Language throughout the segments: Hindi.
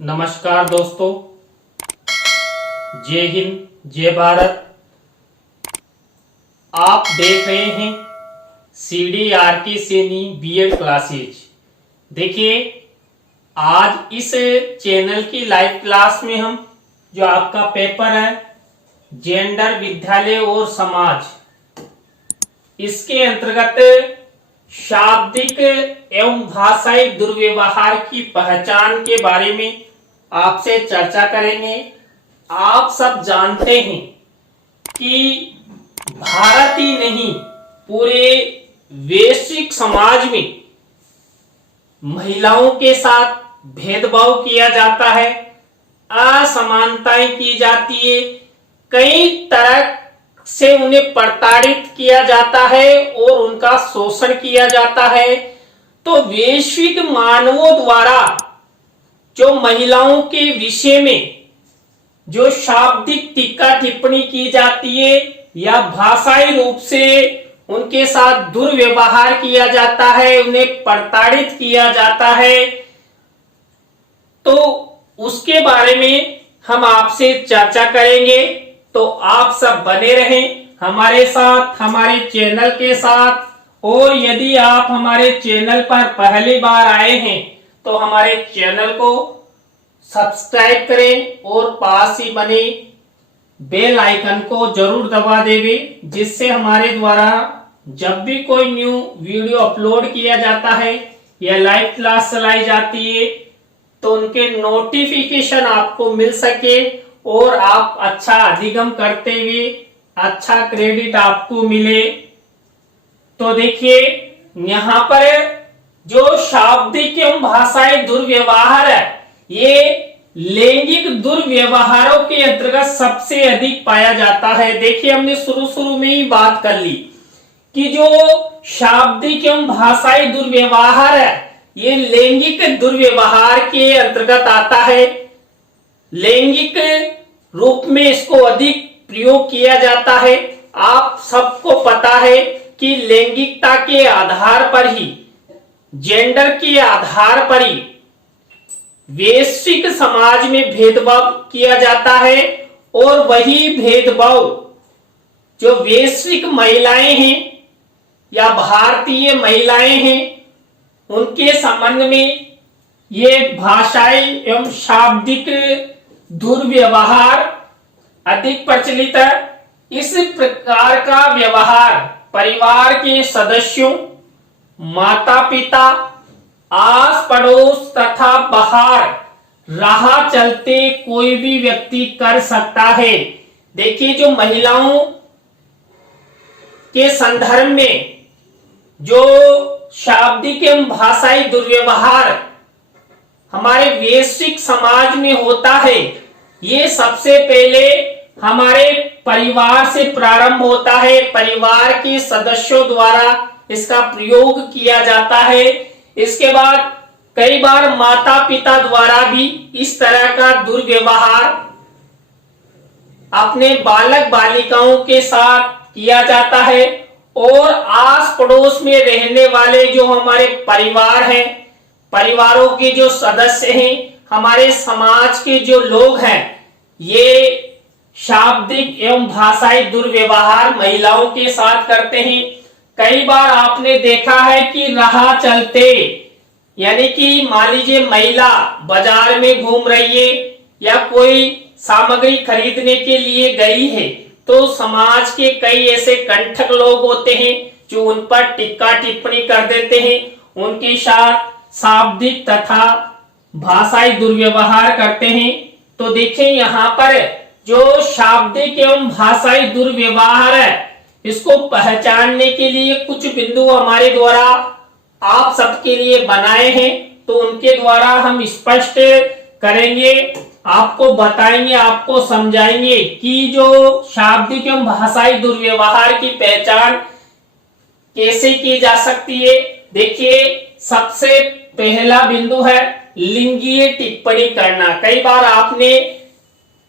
नमस्कार दोस्तों, जय हिंद जय भारत। आप देख रहे हैं CDRK सैनी बीएड क्लासेज। देखिए, आज इस चैनल की लाइव क्लास में हम जो आपका पेपर है जेंडर, विद्यालय और समाज, इसके अंतर्गत शाब्दिक एवं भाषाई दुर्व्यवहार की पहचान के बारे में आपसे चर्चा करेंगे। आप सब जानते हैं कि भारत ही नहीं, पूरे वैश्विक समाज में महिलाओं के साथ भेदभाव किया जाता है, असमानताएं की जाती है, कई तरह से उन्हें प्रताड़ित किया जाता है और उनका शोषण किया जाता है। तो वैश्विक मानवों द्वारा जो महिलाओं के विषय में जो शाब्दिक टीका टिप्पणी की जाती है या भाषाई रूप से उनके साथ दुर्व्यवहार किया जाता है, उन्हें प्रताड़ित किया जाता है, तो उसके बारे में हम आपसे चर्चा करेंगे। तो आप सब बने रहें हमारे साथ, हमारे चैनल के साथ। और यदि आप हमारे चैनल पर पहली बार आए हैं तो हमारे चैनल को सब्सक्राइब करें और पास ही बने बेल आइकन को जरूर दबा देवे, जिससे हमारे द्वारा जब भी कोई न्यू वीडियो अपलोड किया जाता है या लाइव क्लास चलाई जाती है तो उनके नोटिफिकेशन आपको मिल सके और आप अच्छा अधिगम करते हुए अच्छा क्रेडिट आपको मिले। तो देखिए, यहाँ पर जो शाब्दिक एवं भाषाई दुर्व्यवहार है, ये लैंगिक दुर्व्यवहारों के अंतर्गत सबसे अधिक पाया जाता है। देखिए, हमने शुरू में ही बात कर ली कि जो शाब्दिक एवं भाषाई दुर्व्यवहार है ये लैंगिक दुर्व्यवहार के अंतर्गत आता है। लैंगिक रूप में इसको अधिक प्रयोग किया जाता है। आप सबको पता है कि लैंगिकता के आधार पर ही, जेंडर के आधार पर ही वैश्विक समाज में भेदभाव किया जाता है और वही भेदभाव जो वैश्विक महिलाएं हैं या भारतीय महिलाएं हैं उनके संबंध में ये भाषाई एवं शाब्दिक दुर्व्यवहार अधिक प्रचलित है। इस प्रकार का व्यवहार परिवार के सदस्यों, माता पिता, आस पड़ोस तथा बाहर राह चलते कोई भी व्यक्ति कर सकता है। देखिए, जो महिलाओं के संदर्भ में जो शाब्दिक एवं भाषाई दुर्व्यवहार हमारे वैश्विक समाज में होता है, ये सबसे पहले हमारे परिवार से प्रारंभ होता है। परिवार के सदस्यों द्वारा इसका प्रयोग किया जाता है। इसके बाद कई बार माता पिता द्वारा भी इस तरह का दुर्व्यवहार अपने बालक बालिकाओं के साथ किया जाता है। और आस पड़ोस में रहने वाले जो हमारे परिवार हैं, परिवारों के जो सदस्य हैं, हमारे समाज के जो लोग हैं, ये शाब्दिक एवं भाषाई दुर्व्यवहार महिलाओं के साथ करते हैं। कई बार आपने देखा है कि राह चलते, यानी कि मान लीजिए महिला बाजार में घूम रही है या कोई सामग्री खरीदने के लिए गई है, तो समाज के कई ऐसे कंटक लोग होते हैं जो उन पर टीका टिप्पणी कर देते हैं, उनके साथ शाब्दिक तथा भाषाई दुर्व्यवहार करते हैं। तो देखें, यहाँ पर जो शाब्दिक एवं भाषाई दुर्व्यवहार है, इसको पहचानने के लिए कुछ बिंदु हमारे द्वारा आप सबके लिए बनाए हैं, तो उनके द्वारा हम स्पष्ट करेंगे, आपको बताएंगे, आपको समझाएंगे कि जो शाब्दिक एवं भाषाई दुर्व्यवहार की पहचान कैसे की जा सकती है। देखिए, सबसे पहला बिंदु है लिंगीय टिप्पणी करना। कई बार आपने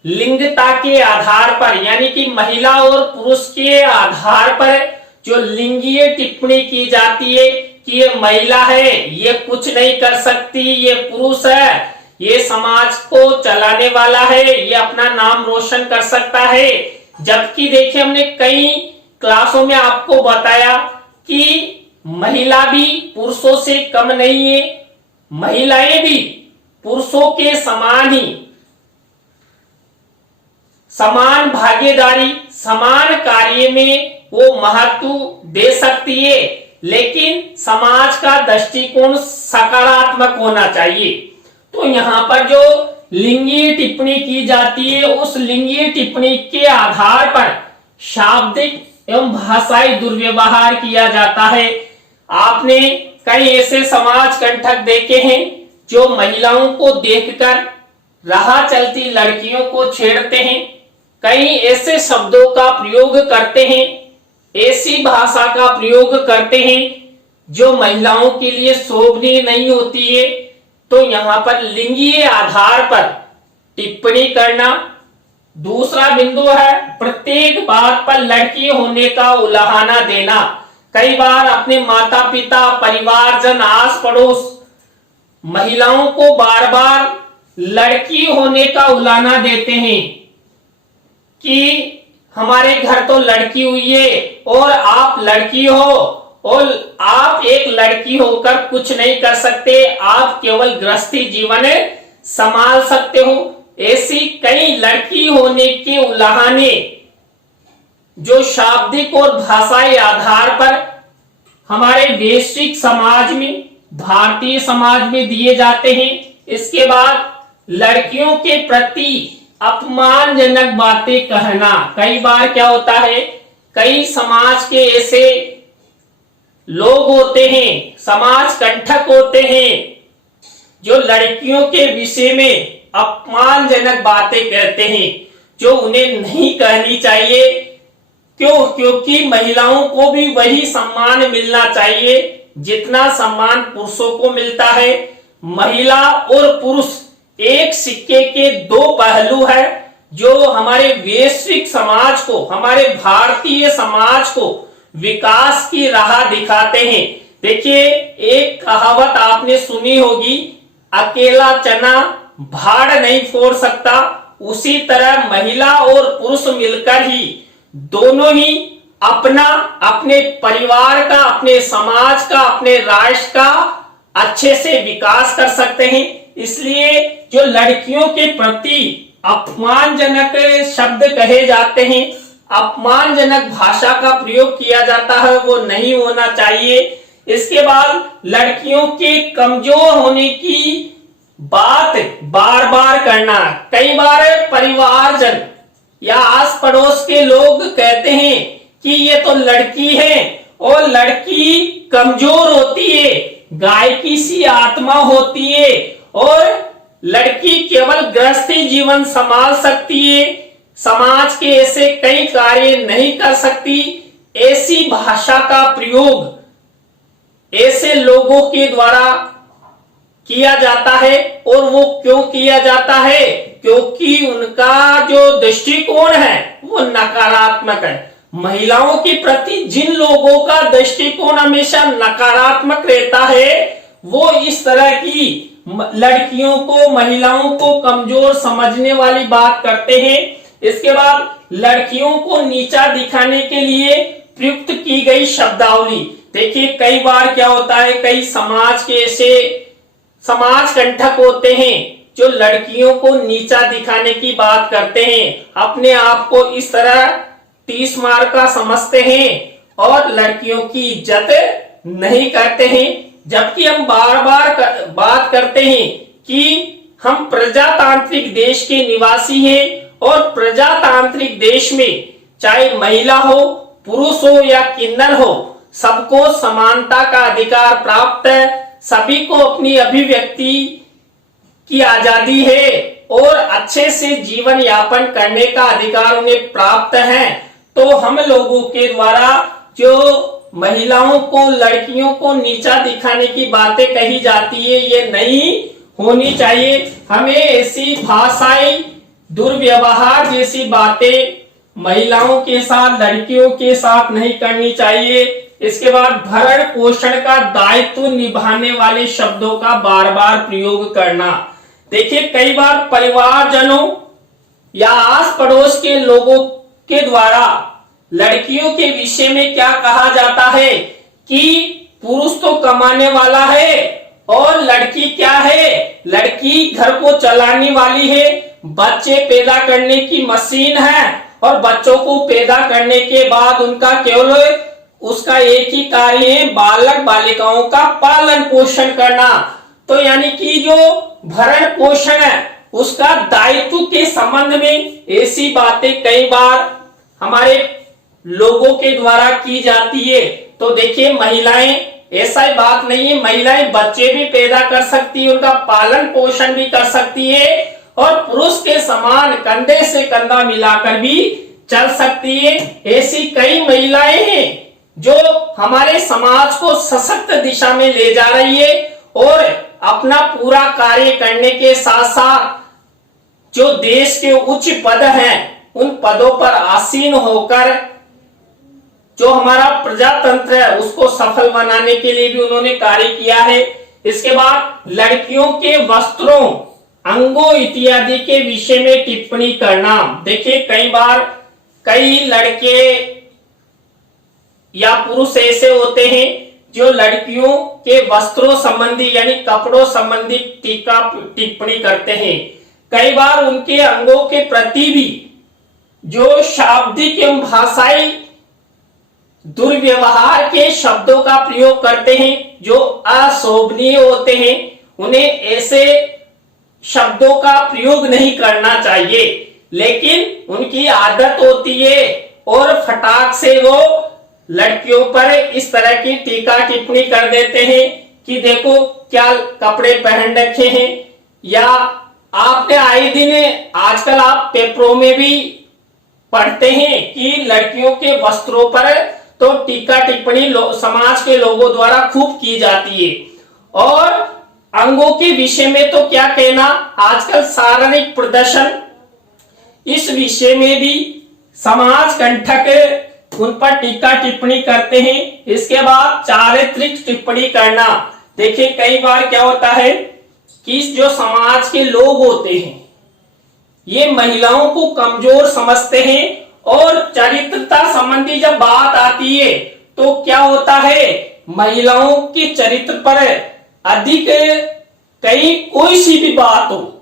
लिंगता के आधार पर, यानी कि महिला और पुरुष के आधार पर जो लिंगीय टिप्पणी की जाती है कि ये महिला है, ये कुछ नहीं कर सकती, ये पुरुष है, ये समाज को चलाने वाला है, ये अपना नाम रोशन कर सकता है। जबकि देखिए हमने कई क्लासों में आपको बताया कि महिला भी पुरुषों से कम नहीं है, महिलाएं भी पुरुषों के समान ही समान भागीदारी, समान कार्य में वो महत्व दे सकती है, लेकिन समाज का दृष्टिकोण सकारात्मक होना चाहिए। तो यहाँ पर जो लिंगीय टिप्पणी की जाती है, उस लिंगीय टिप्पणी के आधार पर शाब्दिक एवं भाषाई दुर्व्यवहार किया जाता है। आपने कई ऐसे समाज कंटक देखे हैं जो महिलाओं को देखकर राह चलती लड़कियों को छेड़ते हैं, कई ऐसे शब्दों का प्रयोग करते हैं, ऐसी भाषा का प्रयोग करते हैं जो महिलाओं के लिए शोभनीय नहीं होती है। तो यहाँ पर लिंगीय आधार पर टिप्पणी करना। दूसरा बिंदु है प्रत्येक बात पर लड़की होने का उलाहना देना। कई बार अपने माता पिता, परिवारजन, आस पड़ोस महिलाओं को बार बार लड़की होने का उलाहना देते हैं कि हमारे घर तो लड़की हुई है और आप लड़की हो और आप एक लड़की होकर कुछ नहीं कर सकते, आप केवल गृहस्थी जीवन संभाल सकते हो। ऐसी कई लड़की होने के उलाहने जो शाब्दिक और भाषाई आधार पर हमारे वैश्विक समाज में, भारतीय समाज में दिए जाते हैं। इसके बाद लड़कियों के प्रति अपमानजनक बातें कहना। कई बार क्या होता है, कई समाज के ऐसे लोग होते हैं, समाज कंटक होते हैं जो लड़कियों के विषय में अपमानजनक बातें कहते हैं जो उन्हें नहीं कहनी चाहिए। क्यों? क्योंकि महिलाओं को भी वही सम्मान मिलना चाहिए जितना सम्मान पुरुषों को मिलता है। महिला और पुरुष एक सिक्के के दो पहलू है जो हमारे वैश्विक समाज को, हमारे भारतीय समाज को विकास की राह दिखाते हैं। देखिए एक कहावत आपने सुनी होगी, अकेला चना भाड़ नहीं फोड़ सकता। उसी तरह महिला और पुरुष मिलकर ही दोनों ही अपने परिवार का, अपने समाज का, अपने राष्ट्र का अच्छे से विकास कर सकते हैं। इसलिए जो लड़कियों के प्रति अपमानजनक शब्द कहे जाते हैं, अपमानजनक भाषा का प्रयोग किया जाता है, वो नहीं होना चाहिए। इसके बाद लड़कियों के कमजोर होने की बात बार बार करना। कई बार परिवारजन या आस पड़ोस के लोग कहते हैं कि ये तो लड़की है और लड़की कमजोर होती है, गाय की सी आत्मा होती है और लड़की केवल गृहस्थी जीवन संभाल सकती है, समाज के ऐसे कई कार्य नहीं कर सकती। ऐसी भाषा का प्रयोग ऐसे लोगों के द्वारा किया जाता है। और वो क्यों किया जाता है? क्योंकि उनका जो दृष्टिकोण है वो नकारात्मक है। महिलाओं के प्रति जिन लोगों का दृष्टिकोण हमेशा नकारात्मक रहता है वो इस तरह की लड़कियों को, महिलाओं को कमजोर समझने वाली बात करते हैं। इसके बाद लड़कियों को नीचा दिखाने के लिए प्रयुक्त की गई शब्दावली। देखिए कई बार क्या होता है, कई समाज के ऐसे समाज कंटक होते हैं जो लड़कियों को नीचा दिखाने की बात करते हैं, अपने आप को इस तरह तीस मार का समझते हैं और लड़कियों की इज्जत नहीं करते हैं। जबकि हम बार बार बात करते हैं कि हम प्रजातांत्रिक देश के निवासी हैं और प्रजातांत्रिक देश में चाहे महिला हो, पुरुष हो या किन्नर हो, सबको समानता का अधिकार प्राप्त है। सभी को अपनी अभिव्यक्ति की आजादी है और अच्छे से जीवन यापन करने का अधिकार उन्हें प्राप्त है। तो हम लोगों के द्वारा जो महिलाओं को, लड़कियों को नीचा दिखाने की बातें कही जाती है, ये नहीं होनी चाहिए। हमें ऐसी भाषाई दुर्व्यवहार जैसी बातें महिलाओं के साथ, लड़कियों के साथ नहीं करनी चाहिए। इसके बाद भरण पोषण का दायित्व निभाने वाले शब्दों का बार बार प्रयोग करना। देखिए कई बार परिवारजनों या आस पड़ोस के लोगों के द्वारा लड़कियों के विषय में क्या कहा जाता है कि पुरुष तो कमाने वाला है और लड़की क्या है, लड़की घर को चलाने वाली है, बच्चे पैदा करने की मशीन है और बच्चों को पैदा करने के बाद उनका केवल उसका एक ही कार्य है बालक बालिकाओं का पालन पोषण करना। तो यानी कि जो भरण पोषण है उसका दायित्व के संबंध में ऐसी बातें कई बार हमारे लोगों के द्वारा की जाती है। तो देखिए महिलाएं, ऐसा ही बात नहीं है, महिलाएं बच्चे भी पैदा कर सकती है, उनका पालन पोषण भी कर सकती है और पुरुष के समान कंधे से कंधा मिलाकर भी चल सकती है। ऐसी कई महिलाएं हैं जो हमारे समाज को सशक्त दिशा में ले जा रही है और अपना पूरा कार्य करने के साथ साथ जो देश के उच्च पद हैं उन पदों पर आसीन होकर जो हमारा प्रजातंत्र है उसको सफल बनाने के लिए भी उन्होंने कार्य किया है। इसके बाद लड़कियों के वस्त्रों, अंगों इत्यादि के विषय में टिप्पणी करना। देखिए कई बार कई लड़के या पुरुष ऐसे होते हैं जो लड़कियों के वस्त्रों संबंधी यानी कपड़ों संबंधी टीका टिप्पणी करते हैं। कई बार उनके अंगों के प्रति भी जो शाब्दिक एवं भाषाई दुर्व्यवहार के शब्दों का प्रयोग करते हैं जो अशोभनीय होते हैं, उन्हें ऐसे शब्दों का प्रयोग नहीं करना चाहिए। लेकिन उनकी आदत होती है और फटाक से वो लड़कियों पर इस तरह की टीका टिप्पणी कर देते हैं कि देखो क्या कपड़े पहन रखे हैं। या आपने आए दिन आजकल आप पेपरों में भी पढ़ते हैं कि लड़कियों के वस्त्रों पर तो टीका टिप्पणी समाज के लोगों द्वारा खूब की जाती है। और अंगों के विषय में तो क्या कहना, आजकल शारीरिक प्रदर्शन इस विषय में भी समाज कंटक उन पर टीका टिप्पणी करते हैं। इसके बाद चारित्रिक टिप्पणी करना। देखिए कई बार क्या होता है कि जो समाज के लोग होते हैं ये महिलाओं को कमजोर समझते हैं और चरित्रता संबंधी जब बात आती है तो क्या होता है, महिलाओं के चरित्र पर अधिक कोई सी भी बात हो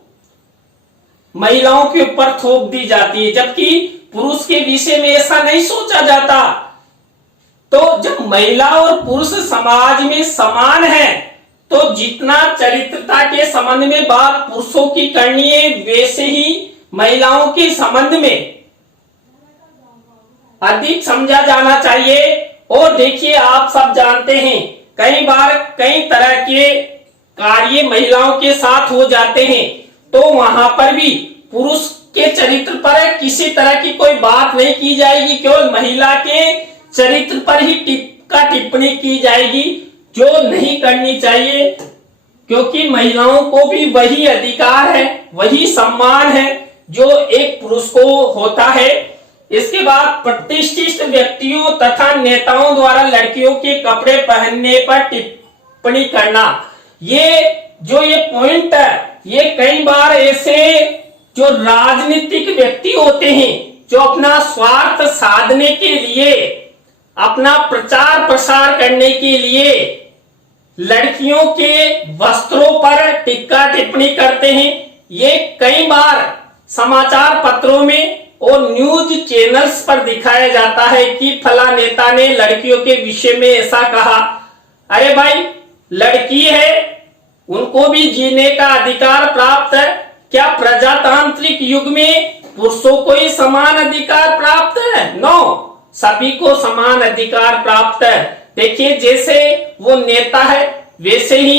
महिलाओं के ऊपर थोप दी जाती है, जबकि पुरुष के विषय में ऐसा नहीं सोचा जाता। तो जब महिला और पुरुष समाज में समान है तो जितना चरित्रता के संबंध में बात पुरुषों की करनी है वैसे ही महिलाओं के संबंध में अधिक समझा जाना चाहिए। और देखिए आप सब जानते हैं कई बार कई तरह के कार्य महिलाओं के साथ हो जाते हैं तो वहां पर भी पुरुष के चरित्र पर किसी तरह की कोई बात नहीं की जाएगी, केवल महिला के चरित्र पर ही टिप्पणी की जाएगी जो नहीं करनी चाहिए, क्योंकि महिलाओं को भी वही अधिकार है वही सम्मान है जो एक पुरुष को होता है। इसके बाद प्रतिष्ठित व्यक्तियों तथा नेताओं द्वारा लड़कियों के कपड़े पहनने पर टिप्पणी करना। ये पॉइंट है, ये कई बार ऐसे जो राजनीतिक व्यक्ति होते हैं जो अपना स्वार्थ साधने के लिए, अपना प्रचार प्रसार करने के लिए लड़कियों के वस्त्रों पर टिक्का टिप्पणी करते हैं। ये कई बार समाचार पत्रों में और न्यूज चैनल्स पर दिखाया जाता है कि फला नेता ने लड़कियों के विषय में ऐसा कहा। अरे भाई लड़की है, उनको भी जीने का अधिकार प्राप्त है। क्या प्रजातांत्रिक युग में पुरुषों को ही समान अधिकार प्राप्त है? नो, सभी को समान अधिकार प्राप्त है। देखिए जैसे वो नेता है वैसे ही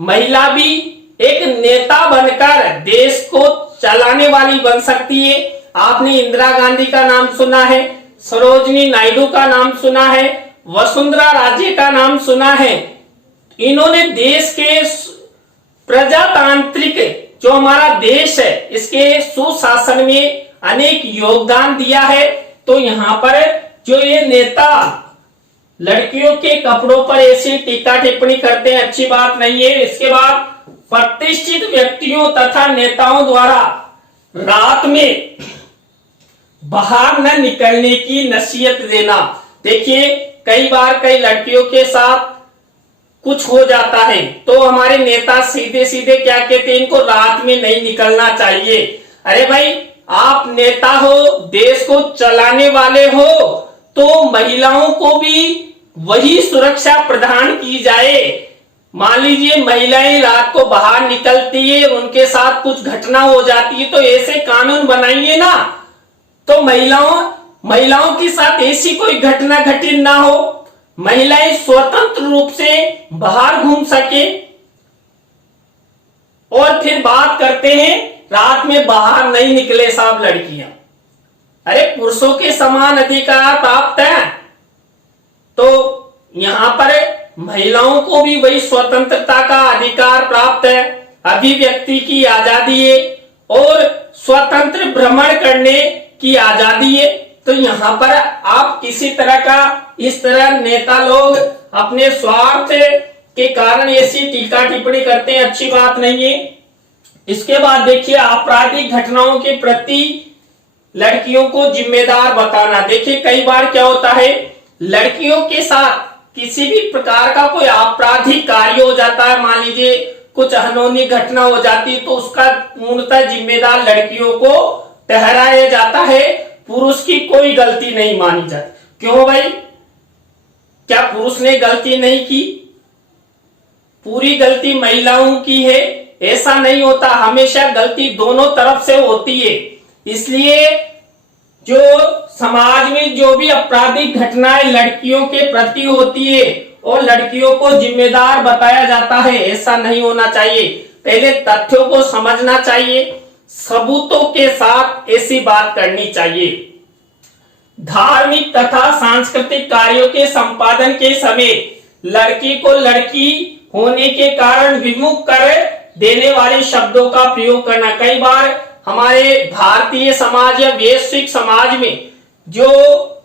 महिला भी एक नेता बनकर देश को चलाने वाली बन सकती है। आपने इंदिरा गांधी का नाम सुना है, सरोजिनी नायडू का नाम सुना है, वसुंधरा राजे का नाम सुना है। इन्होंने देश के प्रजातांत्रिक जो हमारा देश है इसके सुशासन में अनेक योगदान दिया है। तो यहाँ पर जो ये नेता लड़कियों के कपड़ों पर ऐसी टीका टिप्पणी करते हैं अच्छी बात नहीं है। इसके बाद प्रतिष्ठित व्यक्तियों तथा नेताओं द्वारा रात में बाहर न निकलने की नसीहत देना। देखिए कई बार कई लड़कियों के साथ कुछ हो जाता है तो हमारे नेता सीधे सीधे क्या कहते हैं, इनको रात में नहीं निकलना चाहिए। अरे भाई आप नेता हो, देश को चलाने वाले हो, तो महिलाओं को भी वही सुरक्षा प्रदान की जाए। मान लीजिए महिलाएं रात को बाहर निकलती है, उनके साथ कुछ घटना हो जाती है, तो ऐसे कानून बनाइए ना, तो महिलाओं के साथ ऐसी कोई घटना घटित ना हो, महिलाएं स्वतंत्र रूप से बाहर घूम सके। और फिर बात करते हैं रात में बाहर नहीं निकले साहब लड़कियां, अरे पुरुषों के समान अधिकार प्राप्त है, तो यहां पर महिलाओं को भी वही स्वतंत्रता का अधिकार प्राप्त है, अभिव्यक्ति की आजादी है और स्वतंत्र भ्रमण करने की आजादी है। तो यहां पर आप किसी तरह का इस तरह नेता लोग अपने स्वार्थ के कारण ऐसी टीका टिप्पणी करते हैं, अच्छी बात नहीं है। इसके बाद देखिए आपराधिक घटनाओं के प्रति लड़कियों को जिम्मेदार बताना। देखिए कई बार क्या होता है, लड़कियों के साथ किसी भी प्रकार का कोई आपराधिक कार्य हो जाता है, मान लीजिए कुछ अनहोनी घटना हो जाती है, तो उसका पूर्णतः जिम्मेदार लड़कियों को ठहराया जाता है, पुरुष की कोई गलती नहीं मानी जाती। क्यों भाई, क्या पुरुष ने गलती नहीं की? पूरी गलती महिलाओं की है? ऐसा नहीं होता, हमेशा गलती दोनों तरफ से होती है। इसलिए जो समाज में जो भी आपराधिक घटनाएं लड़कियों के प्रति होती है और लड़कियों को जिम्मेदार बताया जाता है, ऐसा नहीं होना चाहिए। पहले तथ्यों को समझना चाहिए, सबूतों के साथ ऐसी बात करनी चाहिए। धार्मिक तथा सांस्कृतिक कार्यों के संपादन के समय लड़की को लड़की होने के कारण विमुख कर देने वाले शब्दों का प्रयोग करना। कई बार हमारे भारतीय समाज या वैश्विक समाज में जो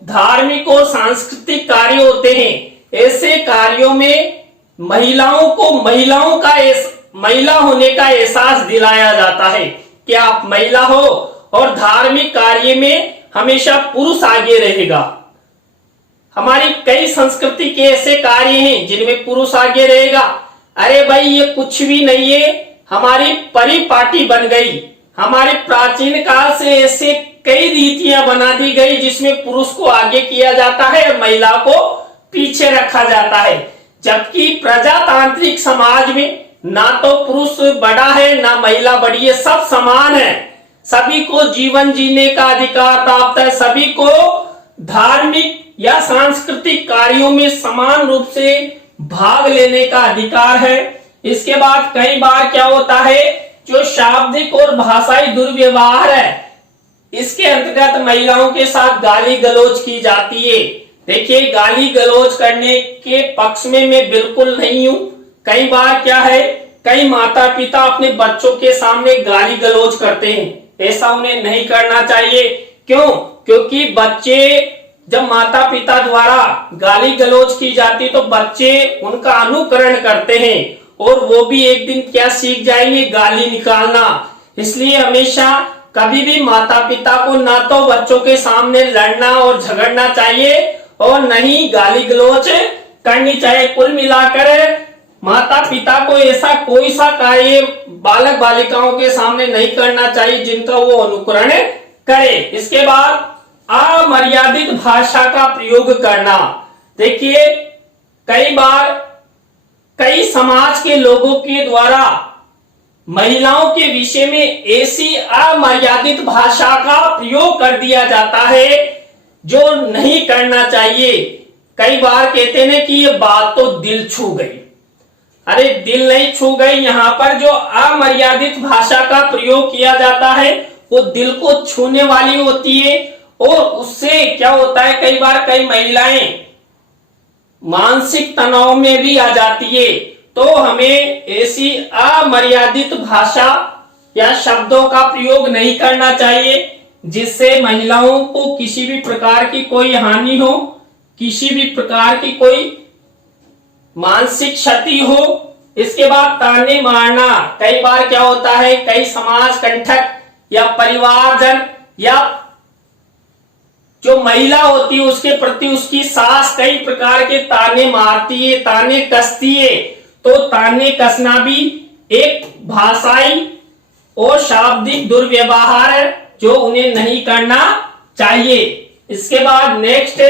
धार्मिक और सांस्कृतिक कार्य होते हैं, ऐसे कार्यों में महिलाओं को महिला होने का एहसास दिलाया जाता है कि आप महिला हो और धार्मिक कार्य में हमेशा पुरुष आगे रहेगा। हमारी कई संस्कृति के ऐसे कार्य हैं जिनमें पुरुष आगे रहेगा। अरे भाई ये कुछ भी नहीं है, हमारी परिपाटी बन गई। हमारे प्राचीन काल से ऐसे कई रीतियां बना दी गई जिसमें पुरुष को आगे किया जाता है और महिला को पीछे रखा जाता है। जबकि प्रजातांत्रिक समाज में ना तो पुरुष बड़ा है ना महिला बड़ी है, सब समान है। सभी को जीवन जीने का अधिकार प्राप्त है, सभी को धार्मिक या सांस्कृतिक कार्यों में समान रूप से भाग लेने का अधिकार है। इसके बाद कई बार क्या होता है, जो शाब्दिक और भाषाई दुर्व्यवहार है, इसके अंतर्गत महिलाओं के साथ गाली गलौज की जाती है। देखिए गाली गलौज करने के पक्ष में मैं बिल्कुल नहीं हूं। कई बार क्या है, कई माता पिता अपने बच्चों के सामने गाली गलौज करते हैं, ऐसा उन्हें नहीं करना चाहिए। क्यों? क्योंकि बच्चे जब माता पिता द्वारा गाली गलौज की जाती तो बच्चे उनका अनुकरण करते हैं और वो भी एक दिन क्या सीख जाएंगे, गाली निकालना। इसलिए हमेशा कभी भी माता पिता को ना तो बच्चों के सामने लड़ना और झगड़ना चाहिए और न ही गाली गलौज करनी चाहिए। कुल मिलाकर माता पिता को ऐसा कोई सा कार्य बालक बालिकाओं के सामने नहीं करना चाहिए जिनका वो अनुकरण करे। इसके बाद अमर्यादित भाषा का प्रयोग करना। देखिए कई बार कई समाज के लोगों के द्वारा महिलाओं के विषय में ऐसी अमर्यादित भाषा का प्रयोग कर दिया जाता है जो नहीं करना चाहिए। कई बार कहते हैं कि ये बात तो दिल छू गई। अरे दिल नहीं छू गई, यहाँ पर जो अमर्यादित भाषा का प्रयोग किया जाता है वो दिल को छूने वाली होती है और उससे क्या होता है, कई बार कई महिलाएं मानसिक तनाव में भी आ जाती है। तो हमें ऐसी अमर्यादित भाषा या शब्दों का प्रयोग नहीं करना चाहिए जिससे महिलाओं को किसी भी प्रकार की कोई हानि हो, किसी भी प्रकार की कोई मानसिक क्षति हो इसके बाद ताने मारना, कई बार क्या होता है, कई समाज कंटक या परिवारजन या जो महिला होती है उसके प्रति उसकी सास कई प्रकार के ताने मारती है, ताने कसती है। तो ताने कसना भी एक भाषाई और शाब्दिक दुर्व्यवहार है जो उन्हें नहीं करना चाहिए। इसके बाद नेक्स्ट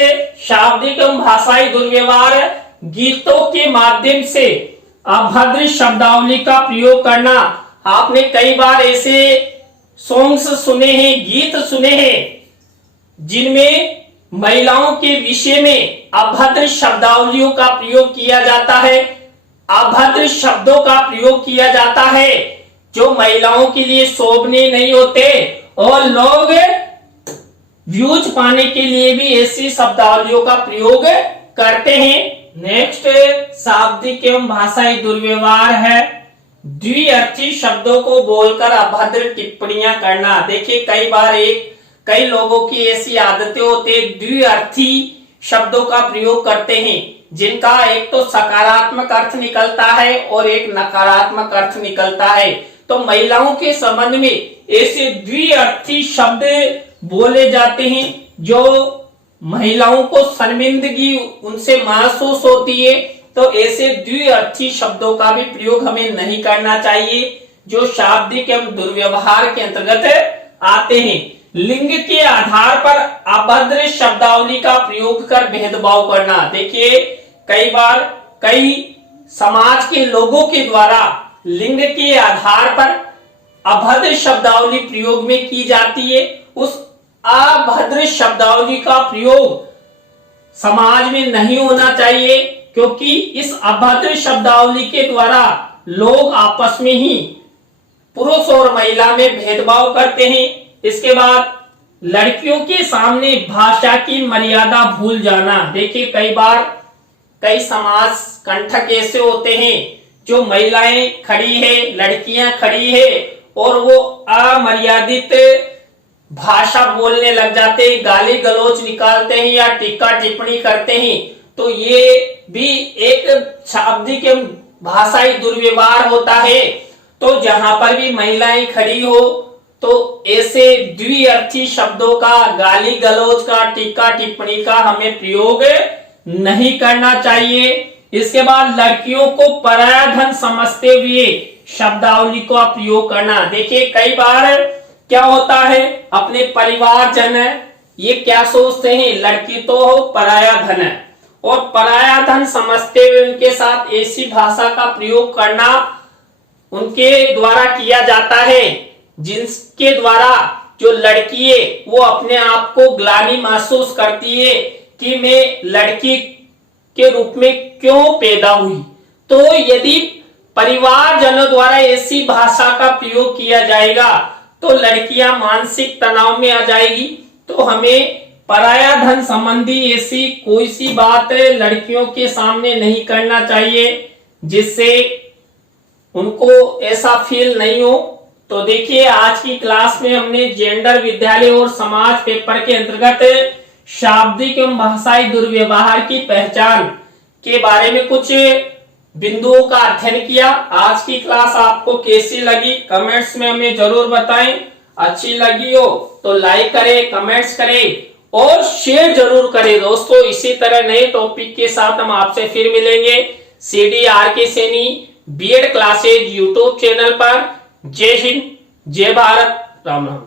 शाब्दिक एवं भाषाई दुर्व्यवहार, गीतों के माध्यम से अभद्र शब्दावली का प्रयोग करना। आपने कई बार ऐसे सॉन्ग्स सुने हैं, गीत सुने हैं जिनमें महिलाओं के विषय में अभद्र शब्दावलियों का प्रयोग किया जाता है, अभद्र शब्दों का प्रयोग किया जाता है जो महिलाओं के लिए शोभनीय नहीं होते और लोग व्यूज पाने के लिए भी ऐसी शब्दावलियों का प्रयोग करते हैं। नेक्स्ट शाब्दिक एवं भाषाई दुर्व्यवहार है द्विअर्थी शब्दों को बोलकर अभद्र टिप्पणियां करना। देखिए कई लोगों की ऐसी आदतें होती है, द्विअर्थी शब्दों का प्रयोग करते हैं जिनका एक तो सकारात्मक अर्थ निकलता है और एक नकारात्मक अर्थ निकलता है। तो महिलाओं के संबंध में ऐसे द्विअर्थी शब्द बोले जाते हैं जो महिलाओं को शर्मिंदगी उनसे महसूस होती है। तो ऐसे द्विअर्थी शब्दों का भी प्रयोग हमें नहीं करना चाहिए जो शाब्दिक एवं दुर्व्यवहार के अंतर्गत आते हैं। लिंग के आधार पर अभद्र शब्दावली का प्रयोग कर भेदभाव करना। देखिए कई बार कई समाज के लोगों के द्वारा लिंग के आधार पर अभद्र शब्दावली प्रयोग में की जाती है। उस अभद्र शब्दावली का प्रयोग समाज में नहीं होना चाहिए क्योंकि इस अभद्र शब्दावली के द्वारा लोग आपस में ही पुरुष और महिला में भेदभाव करते हैं। इसके बाद लड़कियों के सामने भाषा की मर्यादा भूल जाना। देखिए कई बार कई समाज कंटक ऐसे होते हैं जो महिलाएं खड़ी है, लड़कियां खड़ी है और वो अमर्यादित भाषा बोलने लग जाते हैं, गाली गलौज निकालते हैं या टीका टिप्पणी करते हैं। तो ये भी एक शाब्दिक एवं भाषाई दुर्व्यवहार होता है। तो जहां पर भी महिलाएं खड़ी हो तो ऐसे द्विअर्थी शब्दों का, गाली गलौज का, टीका टिप्पणी का हमें प्रयोग नहीं करना चाहिए। इसके बाद लड़कियों को पराया धन समझते हुए शब्दावली का प्रयोग करना। देखिए कई बार क्या होता है, अपने परिवारजन ये क्या सोचते हैं, लड़की तो पराया धन है और पराया धन समझते हुए उनके साथ ऐसी भाषा का प्रयोग करना उनके द्वारा किया जाता है जिनके द्वारा जो लड़की है वो अपने आप को ग्लानि महसूस करती है कि मैं लड़की के रूप में क्यों पैदा हुई। तो यदि परिवारजनों द्वारा ऐसी भाषा का प्रयोग किया जाएगा तो लड़कियां मानसिक तनाव में आ जाएगी। तो हमें पराया धन संबंधी ऐसी कोई सी बात लड़कियों के सामने नहीं करना चाहिए जिससे उनको ऐसा फील नहीं हो। तो देखिए आज की क्लास में हमने जेंडर विद्यालय और समाज पेपर के अंतर्गत शाब्दिक एवं भाषाई दुर्व्यवहार की पहचान के बारे में कुछ बिंदुओं का अध्ययन किया। आज की क्लास आपको कैसी लगी कमेंट्स में हमें जरूर बताएं। अच्छी लगी हो तो लाइक करें, कमेंट्स करें और शेयर जरूर करें दोस्तों। इसी तरह नए टॉपिक के साथ हम आपसे फिर मिलेंगे CDRK Saini BEd classes YouTube channel पर। जय हिंद, जय भारत, राम राम।